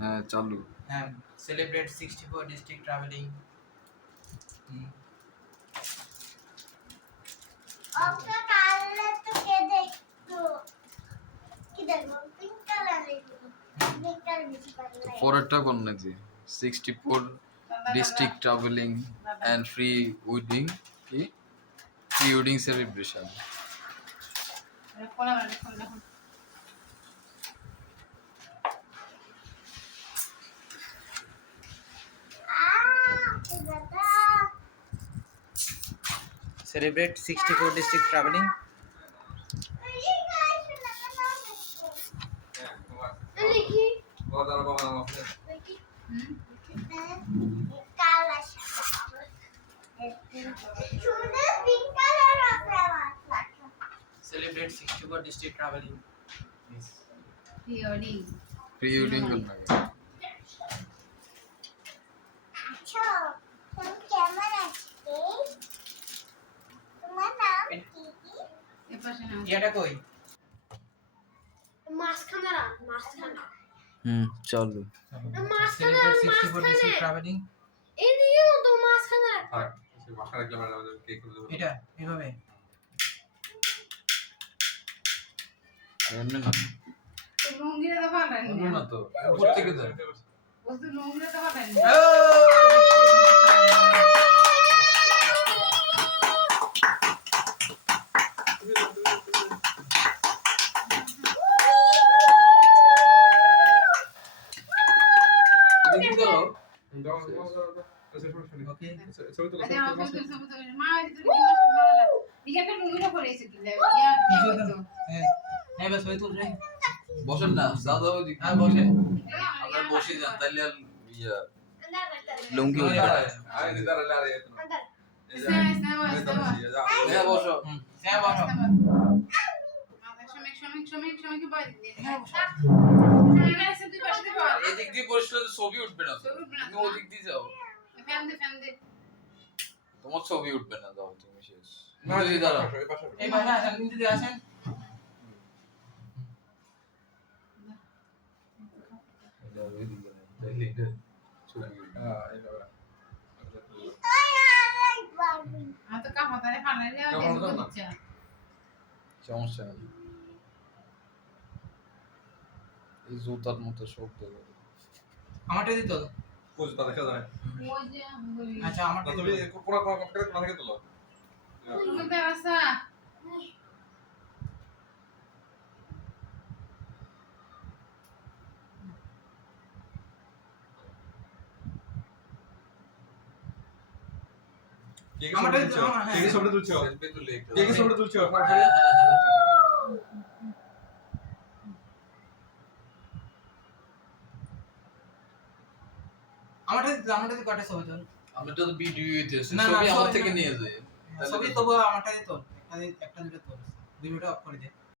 হ্যাঁ চালু। হ্যাঁ, সেলিব্রেট 64 ডিস্ট্রিক্ট ট্রাভেলিং। ওকে কালে তো কে দেখতো কি দেখবো পিঙ্ক কালারে পিঙ্ক কালার বেশি ভালো লাগে পরেরটা কোন নাকি 64 district travelling and free wedding কি প্রি ওয়েডিং সেলিব্রেশন। দাদা সেলিব্রেট 64 ডিস্ট্রিক্ট ট্রাভেলিং। এই গাইস না লিখি লিখি কালা শাড়ি শুনে পিঙ্ক কালার আছে আমার celebrate 64 district travelling. Pre wedding কোন নাকি আচ্ছা তুমি কেমন আছো তোমার নাম কি এটা কই? মাসখানা মাসখানা চালু। Celebrate 64 district travelling. এই দিও তো মাসখানা এটা এইভাবে এমনি না না তো উপর থেকে দেন দেখি তো ওকে। হ্যাঁ হ্যাঁ, বাস হই তুল রে। বসেন না দাদা ওই হ্যাঁ বসে। আমরা বসে যান তাইলে আর ইয়া अंदर बैठा লুঙ্গি উঠবে না। अंदर হ্যাঁ বসো। হ্যাঁ বসো। এদিক দিয়ে বসলে তো ছবি উঠবে না তো। তুমি ওদিক দিয়ে যাও তোমার ছবি উঠবে না দাও তুমি শেষ যদি দাঁড়াও এই ভাষা আসেন কিন্তু দিয়ে আসেন। এটা ওইদিক দিয়ে না, তাইলে এটা ছবি উঠবে। সমস্যা নেই এই জুতার মতো শব্দ করে আমারটা দিত। আচ্ছা আমারটা দিত। আমারটা দিত। হ্যাঁ সেলফি তুলে একটু আমারটা দিত কয়টা ছবি তোর? আমরা তো ভিডিও হইতেছে না, না, ছবি আমার ছবি থেকে না। নিয়ে যায় ছবি তবু আমারটা দিত। একটা দুটো তোর। দুটোটা অফ করে দে।